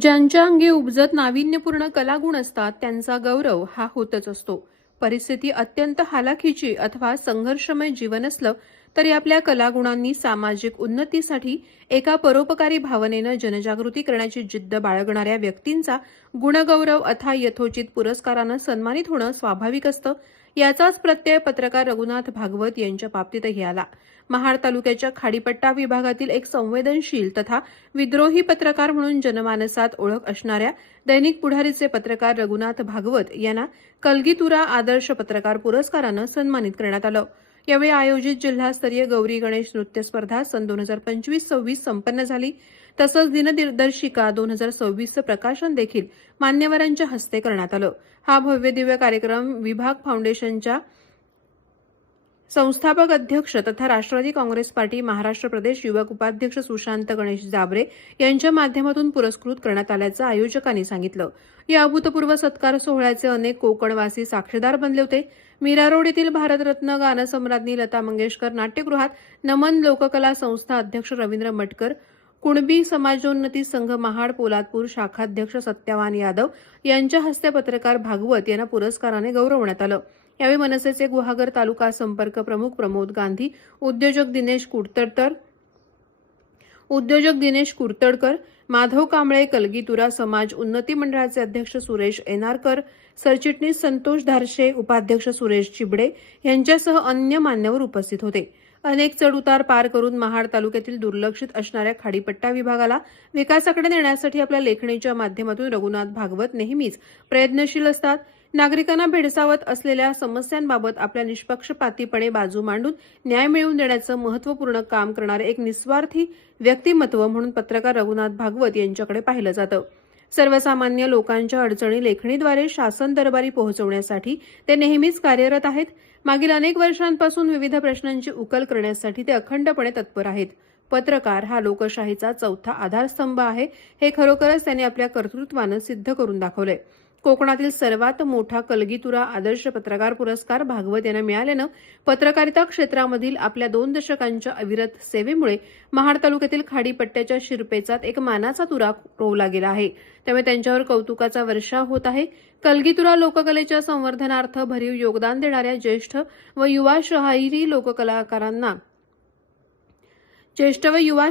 ज्यांच्या अंगी उपजत नाविन्यपूर्ण कलागुण असतात त्यांचा गौरव हा होतच असतो. परिस्थिती अत्यंत हालाखीची अथवा संघर्षमय जीवन असलं तरी आपल्या कलागुणांनी सामाजिक उन्नतीसाठी एका परोपकारी भावनेनं जनजागृती करण्याची जिद्द बाळगणाऱ्या व्यक्तींचा गुणगौरव अथवा यथोचित पुरस्कारानं सन्मानित होणं स्वाभाविक असतं. याचाच प्रत्यय पत्रकार रघुनाथ भागवत यांच्या बाबतीतही आला. महाड तालुक्याच्या खाडीपट्टा विभागातील एक संवेदनशील तथा विद्रोही पत्रकार म्हणून जनमानसात ओळख असणाऱ्या दैनिक पुढारीचे पत्रकार रघुनाथ भागवत यांना कलगीतुरा आदर्श पत्रकार पुरस्कारानं सन्मानित करण्यात आलं. यावेळी आयोजित जिल्हास्तरीय गौरी गणेश नृत्य स्पर्धा सन 2025-26 संपन्न झाली. तसंच दिनदर्शिका 2026चं प्रकाशन देखील मान्यवरांच्या हस्ते करण्यात आलं. हा भव्य दिव्य कार्यक्रम विभाग फाउंडेशनच्या संस्थापक अध्यक्ष तथा राष्ट्रवादी काँग्रेस पार्टी महाराष्ट्र प्रदेश युवक उपाध्यक्ष सुशांत गणेश जाबरे यांच्या माध्यमातून पुरस्कृत करण्यात आल्याचं आयोजकांनी सांगितलं. या अभूतपूर्व सत्कार सोहळ्याचे अनेक कोकणवासी साक्षीदार बनले होते. मीरा रोड येथील भारतरत्न गानसम्राज्ञी लता मंगेशकर नाट्यगृहात नमन लोककला संस्था अध्यक्ष रवींद्र मटकर, कुणबी समाजोन्नती संघ महाड पोलादपूर शाखाध्यक्ष सत्यवान यादव यांच्या हस्ते पत्रकार भागवत यांना पुरस्काराने गौरवण्यात आलं. यावेळी मनसेचे गुहागर तालुका संपर्क प्रमुख प्रमोद गांधी, उद्योजक दिनेश कुर्तडकर, माधव कांबळे, कलगीतुरा समाज उन्नती मंडळाचे अध्यक्ष सुरेश एनारकर, सरचिटणीस संतोष धारशे, उपाध्यक्ष सुरेश चिबडे यांच्यासह अन्य मान्यवर उपस्थित होते. अनेक चढउतार पार करून महाड तालुक्यातील दुर्लक्षित असणाऱ्या खाडीपट्टा विभागाला विकासाकडे नेण्यासाठी आपल्या लेखणीच्या माध्यमातून रघुनाथ भागवत नेहमीच प्रयत्नशील असतात. नागरिकांना भेडसावत असलेल्या समस्यांबाबत आपल्या निष्पक्षपातीपणे बाजू मांडून न्याय मिळवून देण्याचं महत्त्वपूर्ण काम करणारे एक निस्वार्थी व्यक्तिमत्व म्हणून पत्रकार रघुनाथ भागवत यांच्याकडे पाहिलं जातं. सर्वसामान्य लोकांच्या अडचणी लेखणीद्वारे शासन दरबारी पोहोचवण्यासाठी ते नेहमीच कार्यरत आहेत. मागील अनेक वर्षांपासून विविध प्रश्नांची उकल करण्यासाठी ते अखंडपणे तत्पर आहेत. पत्रकार हा लोकशाहीचा चौथा आधारस्तंभ आहे हे खरोखरच त्यांनी आपल्या कर्तृत्वानं सिद्ध करून दाखवलंय. कोकणातील सर्वात मोठा कलगीतुरा आदर्श पत्रकार पुरस्कार भागवत यांना मिळाल्यानं पत्रकारिता क्षेत्रामधील आपल्या 2 दशकांच्या अविरत सेवेमुळे महाड तालुक्यातील खाडीपट्ट्याच्या शिरपेचात एक मानाचा तुरा रोवला गेला आहे. त्यामुळे त्यांच्यावर कौतुकाचा वर्षाव होत आहे. कलगीतुरा लोककलेच्या संवर्धनार्थ भरीव योगदान देणाऱ्या ज्येष्ठ व युवा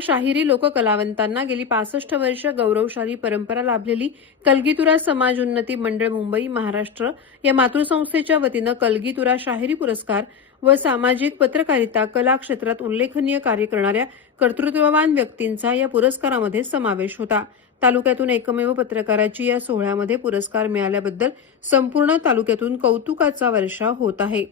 शाहिरी लोककलावंतांना गेली 65 वर्ष गौरवशाली परंपरा लाभलेली कलगीतुरा समाज उन्नती मंडळ मुंबई महाराष्ट्र या मातृसंस्थेच्या वतीनं कलगीतुरा शाहिरी पुरस्कार व सामाजिक पत्रकारिता कला क्षेत्रात उल्लेखनीय कार्य करणाऱ्या कर्तृत्ववान व्यक्तींचा या पुरस्कारामध्ये समावेश होता. तालुक्यातून एकमेव पत्रकाराची या सोहळ्यामध्ये पुरस्कार मिळाल्याबद्दल संपूर्ण तालुक्यातून कौतुकाचा वर्षाव होत आहे.